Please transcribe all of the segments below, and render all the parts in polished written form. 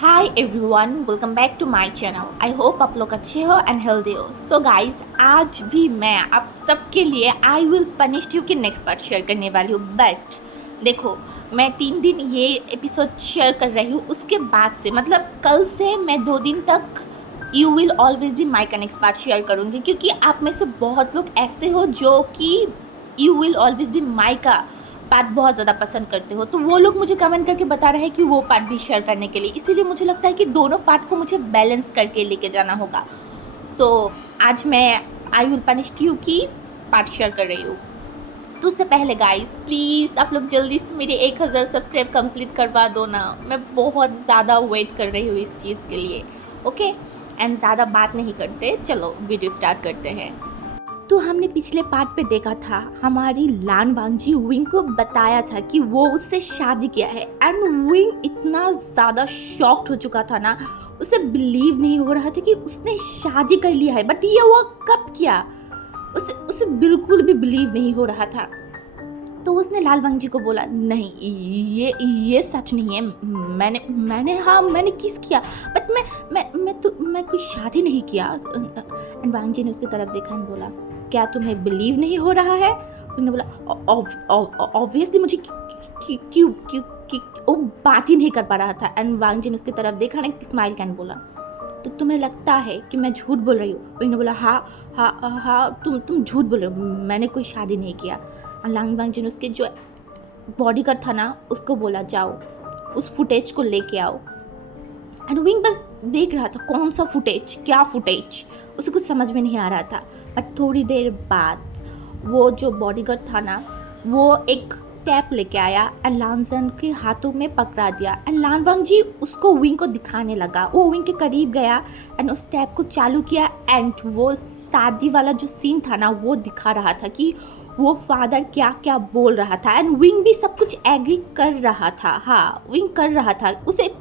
Hi everyone, welcome back to my channel. I hope आप लोग अच्छे हो एंड हेल्दी हो। सो गाइस, आज भी मैं आप सबके लिए आई विल पनिश यू के नेक्स्ट पार्ट शेयर करने वाली हूँ। बट देखो, मैं 3 दिन ये एपिसोड शेयर कर रही हूँ, उसके बाद से मतलब कल से मैं 2 दिन तक you will always be my का नेक्स्ट पार्ट शेयर करूँगी, क्योंकि आप में से बहुत लोग ऐसे हो जो कि you will always be my का पार्ट बहुत ज़्यादा पसंद करते हो। तो वो लोग मुझे कमेंट करके बता रहे हैं कि वो पार्ट भी शेयर करने के लिए, इसीलिए मुझे लगता है कि दोनों पार्ट को मुझे बैलेंस करके लेके जाना होगा। सो आज मैं आई विल पनिश यू की पार्ट शेयर कर रही हूँ। तो उससे पहले गाइस, प्लीज़ आप लोग जल्दी से मेरे 1000 सब्सक्राइब कंप्लीट करवा दो ना। मैं बहुत ज़्यादा वेट कर रही हूँ इस चीज़ के लिए। ओके, एंड ज़्यादा बात नहीं करते, चलो वीडियो स्टार्ट करते हैं। तो हमने पिछले पार्ट पे देखा था, हमारी लान वांगजी विंग को बताया था कि वो उससे शादी किया है, एंड विंग इतना ज़्यादा शॉक्ड हो चुका था ना, उसे बिलीव नहीं हो रहा था कि उसने शादी कर लिया है। बट ये वो कब किया, उसे बिल्कुल भी बिलीव नहीं हो रहा था। तो उसने लाल वांगजी को बोला, नहीं ये सच नहीं है। मैंने किस किया, बट मैं कोई शादी नहीं किया। एंड वांगजी ने उसकी तरफ देखा एंड बोला, क्या तुम्हें बिलीव नहीं हो रहा है? उसने बोला, ऑब्वियसली मुझे क्यों वो बात ही नहीं कर पा रहा था। एंड वांगजी ने उसकी तरफ देखा ना, स्माइल कैन बोला, तो तुम्हें लगता है कि मैं झूठ बोल रही हूँ? उसने बोला, हाँ तुम झूठ बोल रहे हो, मैंने कोई शादी नहीं किया। लांग वांगजी ने उसके जो बॉडीगार्ड था ना, उसको बोला, जाओ उस फुटेज को लेके आओ। एंड विंग बस देख रहा था, कौन सा फुटेज, क्या फुटेज, उसे कुछ समझ में नहीं आ रहा था। बट थोड़ी देर बाद वो जो बॉडीगार्ड था ना, वो एक टैप लेके आया एंड लानजन के हाथों में पकड़ा दिया। एंड लान वांगजी उसको विंग को दिखाने लगा। वो विंग के करीब गया एंड उस टैप को चालू किया, एंड वो शादी वाला जो सीन था ना, वो दिखा रहा था कि वो फादर क्या क्या बोल रहा था। एंड विंग भी सब कुछ एग्री कर रहा था। हाँ, विंग कर रहा था, उसे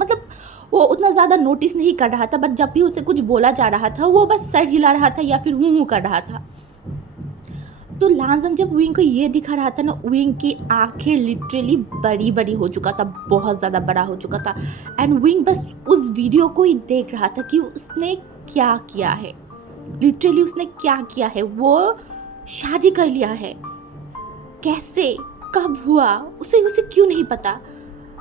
मतलब वो उतना ज़्यादा नोटिस नहीं कर रहा था, बट जब भी उसे कुछ बोला जा रहा था वो बस सर हिला रहा था या फिर हूँ कर रहा था। तो लानजंग जब विंग को ये दिखा रहा था ना, विंग की आंखें लिटरली बड़ी बड़ी हो चुका था, बहुत ज़्यादा बड़ा हो चुका था। एंड विंग बस उस वीडियो को ही देख रहा था कि उसने क्या किया है, लिटरली उसने क्या किया है। वो शादी कर लिया है, कैसे, कब हुआ, उसे क्यों नहीं पता।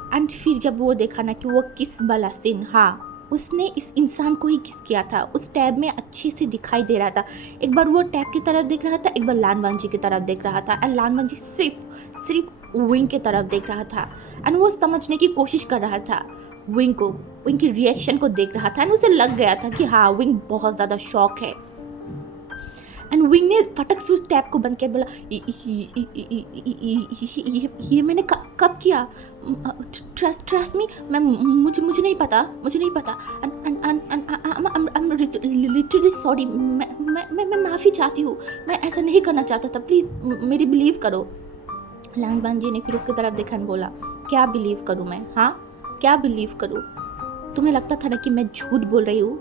एंड फिर जब वो देखा ना कि वो किस वाला सीन, हाँ उसने इस इंसान को ही किस किया था, उस टैब में अच्छे से दिखाई दे रहा था। एक बार वो टैब की तरफ देख रहा था, एक बार लान वांगजी की तरफ देख रहा था। एंड लान वांगजी सिर्फ विंग की तरफ देख रहा था। एंड वो समझने की कोशिश कर रहा था विंग को, विंग की रिएक्शन को देख रहा था। एंड उसे लग गया था कि हाँ, विंग बहुत ज़्यादा शॉक है। एंड विंग ने फटक से उस टैप को बंद किया, बोला, ये मैंने कब किया? ट्रस्ट मी, मुझे नहीं पता, लिटरली सॉरी, मैं माफ़ी चाहती हूँ, मैं ऐसा नहीं करना चाहता था, प्लीज़ मेरी बिलीव करो। लांग वांगजी ने फिर उसकी तरफ देखा और बोला, क्या बिलीव करूँ मैं? हाँ, क्या बिलीव करूँ? तुम्हें लगता था ना कि मैं झूठ बोल रही हूँ?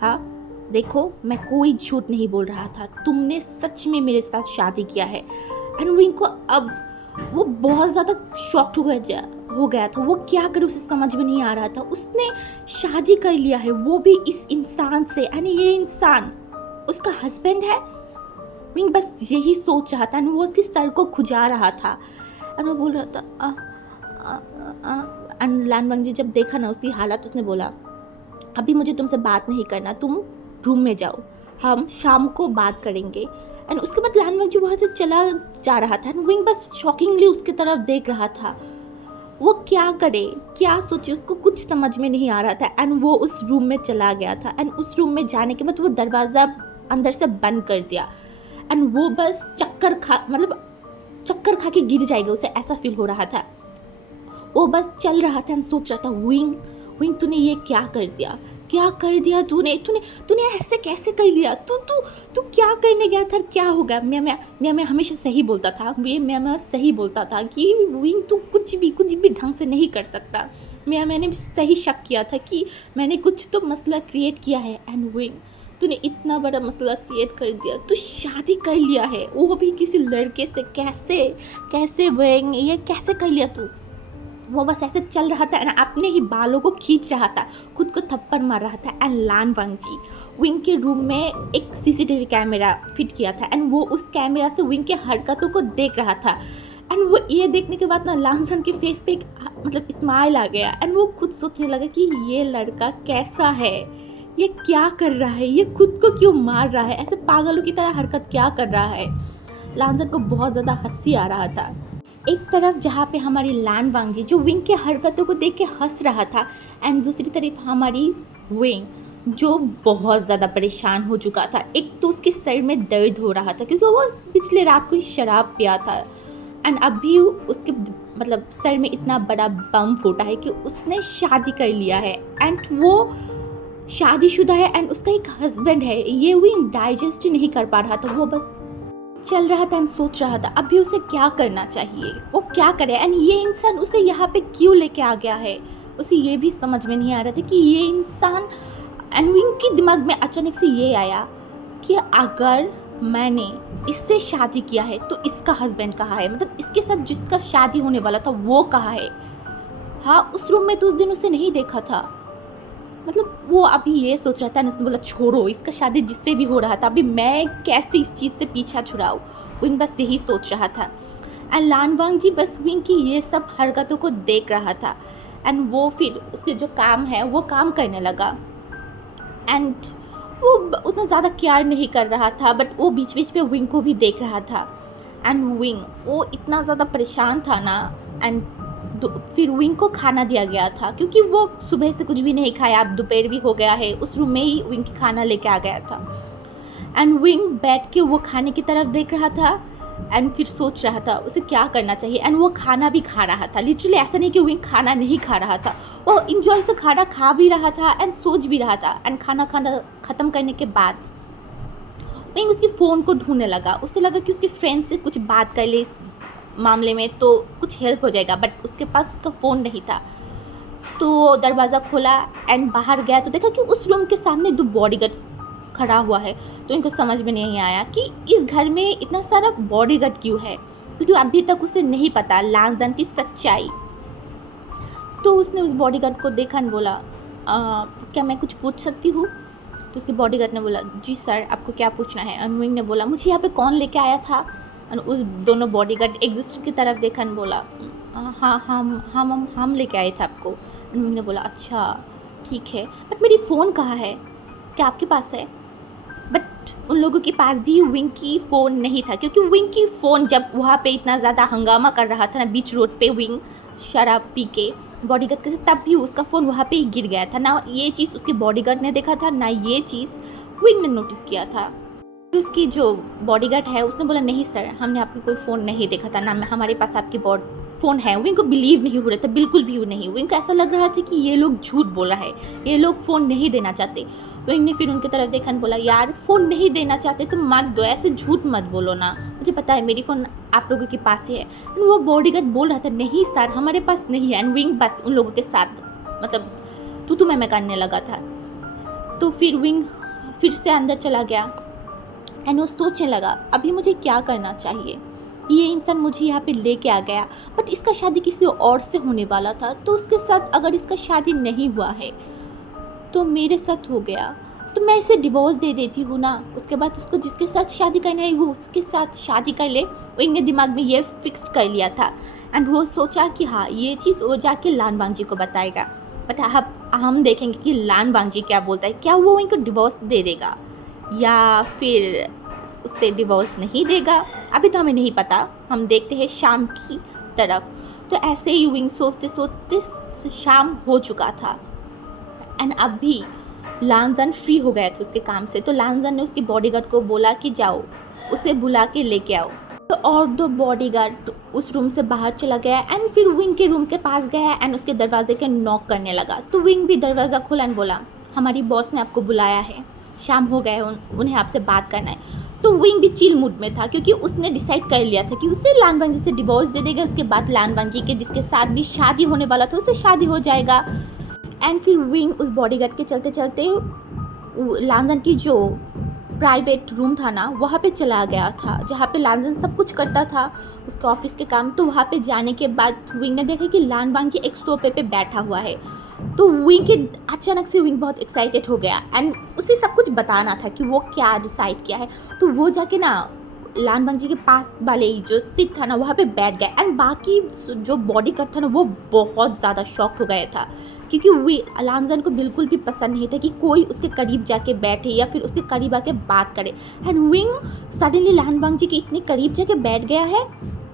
हाँ देखो, मैं कोई झूठ नहीं बोल रहा था, तुमने सच में मेरे साथ शादी किया है। एंड विंग को अब वो बहुत ज़्यादा शॉक्ड हो गया था। वो क्या करे, उसे समझ में नहीं आ रहा था। उसने शादी कर लिया है, वो भी इस इंसान से, एंड ये इंसान उसका हस्बैंड है। विंग बस यही सोच रहा था, एंड वो उसके सर को खुजा रहा था। एंड वो बोल रहा था, एंड लान वांगजी जब देखा ना उसकी हालत, उसने बोला, अभी मुझे तुमसे बात नहीं करना, तुम रूम में जाओ, हम शाम को बात करेंगे। एंड उसके बाद लान वांगजी वहाँ से चला जा रहा था। एंड विंग बस शॉकिंगली उसकी तरफ देख रहा था। वो क्या करे, क्या सोचे, उसको कुछ समझ में नहीं आ रहा था। एंड वो उस रूम में चला गया था। एंड उस रूम में जाने के बाद वो दरवाज़ा अंदर से बंद कर दिया। एंड वो बस चक्कर खा के गिर जाएगा, उसे ऐसा फील हो रहा था। वो बस चल रहा था एंड सोच रहा था, विंग तूने ये क्या कर दिया, क्या कर दिया तूने ऐसे कैसे कर लिया? तू क्या करने गया था, क्या होगा? मैं हमेशा सही बोलता था, मैं सही बोलता था कि विंग तू कुछ भी ढंग से नहीं कर सकता। मैंने सही शक किया था कि मैंने कुछ तो मसला क्रिएट किया है। एंड विंग, तूने इतना बड़ा मसला क्रिएट कर दिया, तू शादी कर लिया है, वो भी किसी लड़के से। कैसे विंग, ये कैसे कर लिया तू? वो बस ऐसे चल रहा था एंड अपने ही बालों को खींच रहा था, खुद को थप्पड़ मार रहा था। एंड लान वांगजी विंग के रूम में एक सीसीटीवी कैमरा फिट किया था एंड वो उस कैमरा से विंग के हरकतों को देख रहा था। एंड वो ये देखने के बाद ना लांसन के फेस पे एक मतलब स्माइल आ गया एंड वो खुद सोचने लगा कि ये लड़का कैसा है, ये क्या कर रहा है, ये खुद को क्यों मार रहा है, ऐसे पागलों की तरह हरकत क्या कर रहा है। लांसन को बहुत ज़्यादा हंसी आ रहा था। एक तरफ जहाँ पे हमारी लान वांगजी जो विंग के हरकतों को देख के हंस रहा था एंड दूसरी तरफ हमारी विंग जो बहुत ज़्यादा परेशान हो चुका था। एक तो उसके सर में दर्द हो रहा था क्योंकि वो पिछले रात को ही शराब पिया था एंड अभी उसके मतलब सर में इतना बड़ा बम फूटा है कि उसने शादी कर लिया है एंड वो शादीशुदा है एंड उसका एक हस्बैंड है। ये विंग डाइजेस्ट ही नहीं कर पा रहा था, वो बस चल रहा था एंड सोच रहा था अभी उसे क्या करना चाहिए, वो क्या करे एंड ये इंसान उसे यहाँ पे क्यों लेके आ गया है। उसे ये भी समझ में नहीं आ रहा था कि ये इंसान एंड विंग के दिमाग में अचानक से ये आया कि अगर मैंने इससे शादी किया है तो इसका हस्बैंड कहाँ है, मतलब इसके साथ जिसका शादी होने वाला था वो कहाँ है। हाँ, उस रूम में तो उस दिन उसे नहीं देखा था, मतलब वो अभी ये सोच रहा था ना, उसने बोला छोड़ो इसका शादी जिससे भी हो रहा था, अभी मैं कैसे इस चीज़ से पीछा छुड़ाऊँ। विंग बस यही सोच रहा था एंड लान वांगजी बस विंग की ये सब हरकतों को देख रहा था एंड वो फिर उसके जो काम है वो काम करने लगा एंड वो उतना ज़्यादा केयर नहीं कर रहा था बट वो बीच बीच में विंग को भी देख रहा था एंड विंग वो इतना ज़्यादा परेशान था ना एंड फिर विंग को खाना दिया गया था क्योंकि वो सुबह से कुछ भी नहीं खाया, अब दोपहर भी हो गया है। उस रूम में ही विंग की खाना लेके आ गया था एंड विंग बैठ के वो खाने की तरफ देख रहा था एंड फिर सोच रहा था उसे क्या करना चाहिए एंड वो खाना भी खा रहा था। लिटरली ऐसा नहीं कि विंग खाना नहीं खा रहा था, वो इंजॉय से खाना खा भी रहा था एंड सोच भी रहा था एंड खाना ख़त्म करने के बाद विंग उसकी फ़ोन को ढूंढने लगा। उससे लगा कि उसके फ्रेंड से कुछ बात कर ले इस मामले में तो कुछ हेल्प हो जाएगा, बट उसके पास उसका फ़ोन नहीं था। तो दरवाज़ा खोला एंड बाहर गया तो देखा कि उस रूम के सामने 2 बॉडीगार्ड खड़ा हुआ है। तो इनको समझ में नहीं आया कि इस घर में इतना सारा बॉडीगार्ड क्यों है, क्योंकि अभी तक उसे नहीं पता लांजान की सच्चाई। तो उसने उस बॉडीगार्ड को देखा और बोला क्या मैं कुछ पूछ सकती हूँ। तो उसके बॉडीगार्ड ने बोला जी सर, आपको क्या पूछना है। अनविंग ने बोला मुझे यहाँ पे कौन लेके आया था। और उस दोनों बॉडीगार्ड एक दूसरे की तरफ देखा और बोला हाँ हम लेके आए थे आपको। अनविंग ने बोला अच्छा ठीक है, बट मेरी फ़ोन कहाँ है, क्या आपके पास है। बट उन लोगों के पास भी विंग की फ़ोन नहीं था, क्योंकि विंग की फ़ोन जब वहाँ पे इतना ज़्यादा हंगामा कर रहा था ना बीच रोड पे विंग शराब पी के बॉडीगार्ड के साथ, तब भी उसका फ़ोन वहाँ पे ही गिर गया था। ना ये चीज़ उसके बॉडीगार्ड ने देखा था, ना ये चीज़ विंग ने नोटिस किया था। फिर उसकी जो बॉडीगार्ड है उसने बोला नहीं सर, हमने आपकी कोई फ़ोन नहीं देखा था, ना हमारे पास आपकी फ़ोन है। विंग को बिलीव नहीं हो रहा था, बिल्कुल भी नहीं। विंग को ऐसा लग रहा था कि ये लोग झूठ बोल रहा है, ये लोग फ़ोन नहीं देना चाहते। विंग ने फिर उनकी तरफ देखा और बोला यार फ़ोन नहीं देना चाहते तो मत दो, ऐसे झूठ मत बोलो ना, मुझे पता है मेरी फ़ोन आप लोगों के पास ही है। वो बॉडीगार्ड बोल रहा था नहीं सर हमारे पास नहीं है। एंड विंग बस उन लोगों के साथ मतलब तू मैं करने लगा था। तो फिर विंग फिर से अंदर चला गया एंड वो सोचने लगा अभी मुझे क्या करना चाहिए। ये इंसान मुझे यहाँ पे लेके आ गया, बट इसका शादी किसी और से होने वाला था, तो उसके साथ अगर इसका शादी नहीं हुआ है तो मेरे साथ हो गया, तो मैं इसे डिवोर्स दे देती हूँ ना। उसके बाद उसको जिसके साथ शादी करना है वो उसके साथ शादी कर ले। विंग ने दिमाग में ये फिक्स्ड कर लिया था एंड वो सोचा कि हाँ ये चीज़ वो जाके लान वांगजी को बताएगा। बट हम देखेंगे कि लान वांगजी क्या बोलता है, क्या वो विंग को डिवोर्स दे देगा या फिर उससे डिवोर्स नहीं देगा, अभी तो हमें नहीं पता। हम देखते हैं शाम की तरफ। तो ऐसे ही विंग सोचते सोचते शाम हो चुका था एंड अभी लांजान फ्री हो गए थे उसके काम से। तो लांजान ने उसके बॉडीगार्ड को बोला कि जाओ उसे बुला के लेके आओ। तो और 2 बॉडीगार्ड उस रूम से बाहर चला गया एंड फिर विंग के रूम के पास गया एंड उसके दरवाजे के नॉक करने लगा। तो विंग भी दरवाज़ा खोला एंड बोला हमारी बॉस ने आपको बुलाया है, शाम हो गए उन्हें आपसे बात करना है। तो विंग भी चिल मूड में था, क्योंकि उसने डिसाइड कर लिया था कि उसे लान वांगजी से डिवोर्स दे देगा। उसके बाद लान वांगजी के जिसके साथ भी शादी होने वाला था उससे शादी हो जाएगा। एंड फिर विंग उस बॉडीगार्ड के चलते चलते लांजान की जो प्राइवेट रूम था ना, वहाँ पे चला गया था जहाँ पे लानजन सब कुछ करता था उसके ऑफिस के काम। तो वहाँ पे जाने के बाद विंग ने देखा कि लान बांगी एक सोफे पे बैठा हुआ है। तो विंग के अचानक से विंग बहुत एक्साइटेड हो गया एंड उसे सब कुछ बताना था कि वो क्या डिसाइड किया है। तो वो जाके ना लान बांजी के पास वाले जो सीट था ना वहाँ पे बैठ गया एंड बाकी जो बॉडी गार्ड था ना वो बहुत ज़्यादा शॉक्ड हो गया था, क्योंकि वी लानजन को बिल्कुल भी पसंद नहीं था कि कोई उसके करीब जाके बैठे या फिर उसके करीब आके बात करे। एंड विंग सडनली लान बांजी के इतने करीब जाके बैठ गया है,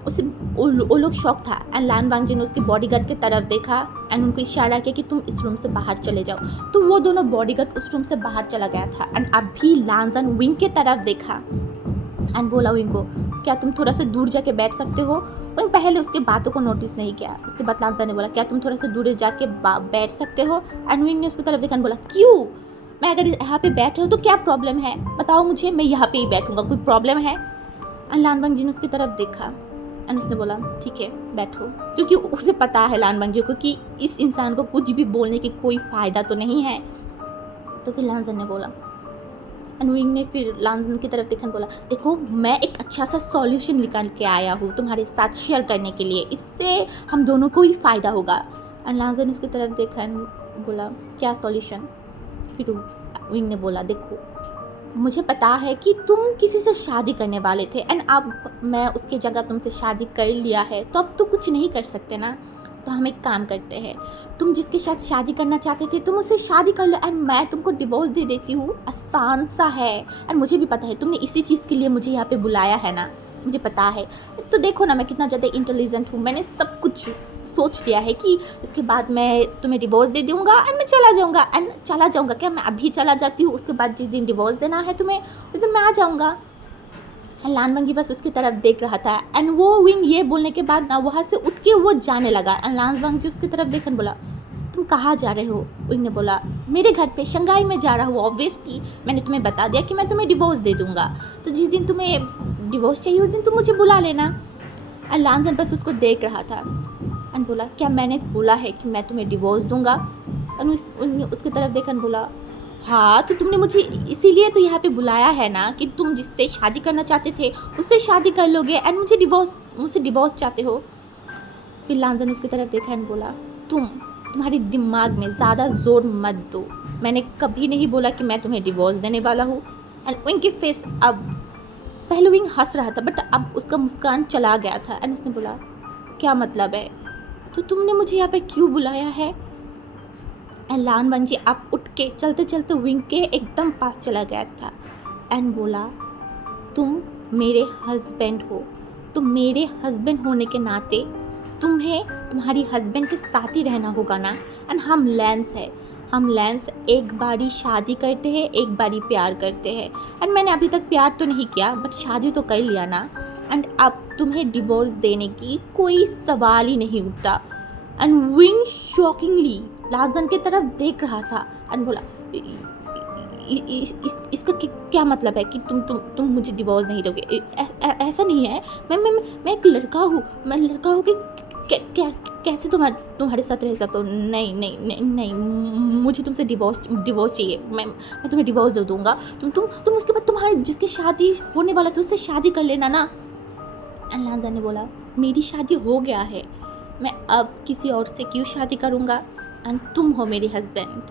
उसे वो लोग शॉक था। एंड लान बांजी ने उसके बॉडीगार्ड की तरफ देखा एंड उनको इशारा किया कि तुम इस रूम से बाहर चले जाओ। तो वो दोनों बॉडीगार्ड उस रूम से बाहर चला गया था एंड अभी लानजन विंग के तरफ देखा एंड बोला विंग को, क्या तुम थोड़ा सा दूर जाके बैठ सकते हो। विंग पहले उसके बातों को नोटिस नहीं किया। उसके बाद लानजन ने बोला, क्या तुम थोड़ा सा दूर जाके बैठ सकते हो। एंड विंग ने उसकी तरफ देखा बोला, क्यों, मैं अगर यहाँ पे बैठ रहा हूँ तो क्या प्रॉब्लम है, बताओ मुझे, मैं यहाँ पे ही बैठूंगा, कोई प्रॉब्लम है। एंड लान बांजी ने उसकी तरफ देखा एंड उसने बोला, ठीक है बैठो, क्योंकि उसे पता है लान बांजी को कि इस इंसान को कुछ भी बोलने की कोई फ़ायदा तो नहीं है। तो फिर लानजन ने बोला एंड विंग ने फिर लानजन की तरफ देखा बोला, देखो मैं एक अच्छा सा सॉल्यूशन निकाल के आया हूँ तुम्हारे साथ शेयर करने के लिए, इससे हम दोनों को ही फ़ायदा होगा। एंड लानजन उसकी तरफ देखा एंड बोला, क्या सॉल्यूशन। फिर विंग ने बोला, देखो मुझे पता है कि तुम किसी से शादी करने वाले थे एंड अब मैं उसकी जगह तुमसे शादी कर लिया है, तो अब तो कुछ नहीं कर सकते ना। तो हम एक काम करते हैं, तुम जिसके साथ शादी करना चाहते थे तुम उससे शादी कर लो एंड मैं तुमको डिवोर्स दे देती हूँ, आसान सा है। एंड मुझे भी पता है तुमने इसी चीज़ के लिए मुझे यहाँ पे बुलाया है ना, मुझे पता है। तो देखो ना मैं कितना ज़्यादा इंटेलिजेंट हूँ, मैंने सब कुछ सोच लिया है कि उसके बाद मैं तुम्हें डिवोर्स दे दूँगा एंड मैं चला जाऊँगा। एंड चला जाऊँगा क्या, मैं अभी चला जाती हूँ, उसके बाद जिस दिन डिवोर्स देना है तुम्हें उस दिन मैं आ जाऊँगा। लान बांगी बस उसकी तरफ देख रहा था एंड वो विंग ये बोलने के बाद ना वहाँ से उठ के वो जाने लगा। एंड लान बांगी उसकी तरफ देखकर बोला, तुम कहाँ जा रहे हो। विंग ने बोला, मेरे घर पे शंघाई में जा रहा हूँ, ऑब्वियसली मैंने तुम्हें बता दिया कि मैं तुम्हें डिवोर्स दे दूँगा, तो जिस दिन तुम्हें डिवोर्स चाहिए उस दिन तुम मुझे बुला लेना। एंड लानजन बस उसको देख रहा था एंड बोला, क्या मैंने बोला है कि मैं तुम्हें डिवोर्स दूंगा। और उसकी तरफ देखकर बोला, हाँ तो तुमने मुझे इसीलिए तो यहाँ पे बुलाया है ना कि तुम जिससे शादी करना चाहते थे उससे शादी कर लोगे एंड मुझसे डिवोर्स चाहते हो। फिर लानजन उसकी तरफ देखा एंड बोला, तुम्हारे दिमाग में ज़्यादा जोर मत दो, मैंने कभी नहीं बोला कि मैं तुम्हें डिवोर्स देने वाला हूँ। एंड विंग की फेस, अब पहले विंग हंस रहा था बट अब उसका मुस्कान चला गया था एंड उसने बोला, क्या मतलब है, तो तुमने मुझे यहाँ पे क्यों बुलाया है। एंड लान बांजी आप उठ के चलते चलते विंग के एकदम पास चला गया था एंड बोला, तुम मेरे हस्बैंड हो, तो मेरे हस्बैंड होने के नाते तुम्हें तुम्हारी हस्बैंड के साथ ही रहना होगा ना। एंड हम लैंस एक बारी शादी करते हैं, एक बारी प्यार करते हैं एंड मैंने अभी तक प्यार तो नहीं किया बट शादी तो कर लिया ना। एंड अब तुम्हें डिवोर्स देने की कोई सवाल ही नहीं उठता। एंड विंग शॉकिंगली लानजन की तरफ देख रहा था एंड बोला, इसका क्या मतलब है कि तुम मुझे डिवोर्स नहीं दोगे। ऐसा नहीं है, मैं एक लड़का हूँ, कि कैसे तुम्हारे साथ रह सकता हूँ। नहीं, मुझे तुमसे डिवोर्स चाहिए, मैं तुम्हें डिवोर्स दे दूँगा। तुम उसके बाद तुम्हारे जिसकी शादी होने वाला था उससे शादी कर लेना ना। एंड लानजन ने बोला, मेरी शादी हो गया है, मैं अब किसी और से क्यों शादी करूँगा एंड तुम हो मेरी हस्बैंड,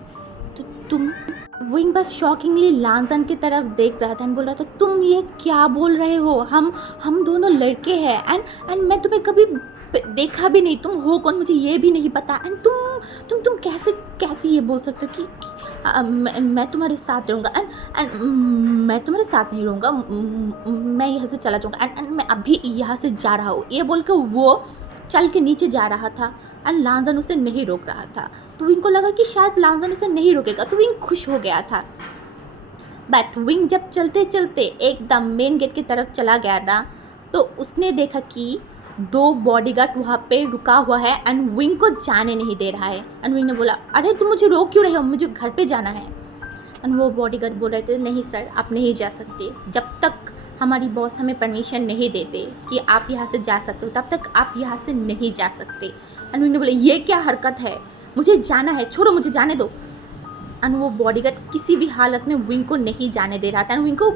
तो तुम। विंग बस शॉकिंगली लानजन की तरफ देख रहा था एंड बोल रहा था, तुम ये क्या बोल रहे हो, हम दोनों लड़के हैं एंड मैं तुम्हें कभी देखा भी नहीं, तुम हो कौन मुझे ये भी नहीं पता। एंड तुम कैसे ये बोल सकते हो कि मैं तुम्हारे साथ रहूँगा एंड मैं तुम्हारे साथ नहीं रहूँगा, मैं यहाँ से चला जाऊँगा एंड मैं अभी यहाँ से जा रहा हूँ। ये बोल कर वो चल के नीचे जा रहा था एंड लानजन उसे नहीं रोक रहा था। तो विंग को लगा कि शायद लानजन उसे नहीं रोकेगा, तो विंग खुश हो गया था। बट विंग जब चलते चलते एकदम मेन गेट की तरफ चला गया ना, तो उसने देखा कि 2 बॉडीगार्ड वहाँ पे रुका हुआ है एंड विंग को जाने नहीं दे रहा है। एंड विंग ने बोला, अरे तुम मुझे रोक क्यों रहे हो, मुझे घर पे जाना है। एंड वो बॉडीगार्ड बोल रहे थे, नहीं सर आप नहीं जा सकते, जब तक हमारी बॉस हमें परमिशन नहीं देते कि आप यहाँ से जा सकते हो तब तक आप यहाँ से नहीं जा सकते। एंड विंग ने बोला, ये क्या हरकत है, मुझे जाना है, छोड़ो मुझे जाने दो। एंड वो बॉडीगार्ड किसी भी हालत में विंग को नहीं जाने दे रहा था एंड विंग को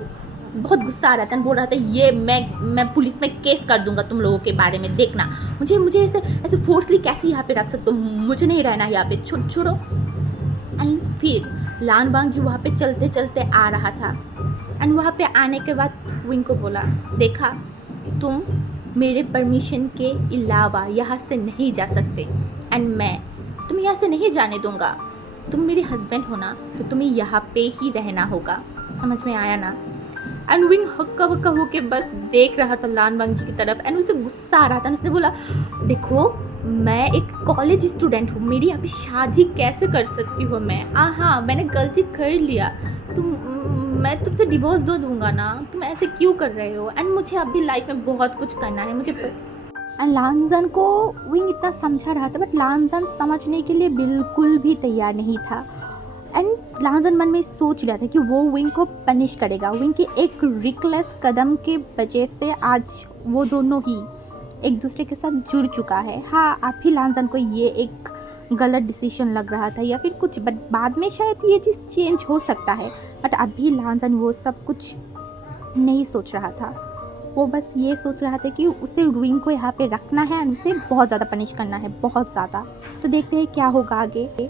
बहुत गुस्सा आ रहा था एंड बोल रहा था ये मैं पुलिस में केस कर दूंगा तुम लोगों के बारे में, देखना मुझे ऐसे फोर्सली कैसे यहाँ पे रख सकते हो, मुझे नहीं रहना यहाँ पे, छोड़ो। एंड फिर लान वांग जी वहाँ पे चलते चलते आ रहा था एंड वहाँ पे आने के बाद विंग को बोला, देखा तुम मेरे परमिशन के अलावा यहाँ से नहीं जा सकते एंड मैं तुम्हें यहाँ से नहीं जाने दूंगा, तुम मेरे हस्बैंड हो ना तो तुम्हें यहाँ पे ही रहना होगा, समझ में आया ना। एंड विंग हक्का बक्का होके बस देख रहा था लान वांग जी की तरफ एंड उसे गुस्सा आ रहा था। उसने बोला, देखो मैं एक कॉलेज स्टूडेंट हूँ, मेरी अभी शादी कैसे कर सकती हूँ मैं, हाँ मैंने गलती कर लिया, मैं तुमसे डिवोर्स दो दूंगा ना, तुम ऐसे क्यों कर रहे हो, एंड मुझे अभी लाइफ में बहुत कुछ करना है मुझे। एंड लानजन को विंग इतना समझा रहा था बट लानजन समझने के लिए बिल्कुल भी तैयार नहीं था एंड लानजन मन में सोच लिया था कि वो विंग को पनिश करेगा। विंग के एक रिकलेस कदम के वजह से आज वो दोनों ही एक दूसरे के साथ जुड़ चुका है। हाँ अभी लानजन को ये एक गलत डिसीजन लग रहा था या फिर कुछ, बट बाद में शायद ये चीज़ चेंज हो सकता है, बट अभी लानजन वो सब कुछ नहीं सोच रहा था। वो बस ये सोच रहा था कि उसे विंग को यहाँ पे रखना है और उसे बहुत ज़्यादा पनिश करना है, बहुत ज़्यादा। तो देखते हैं क्या होगा आगे।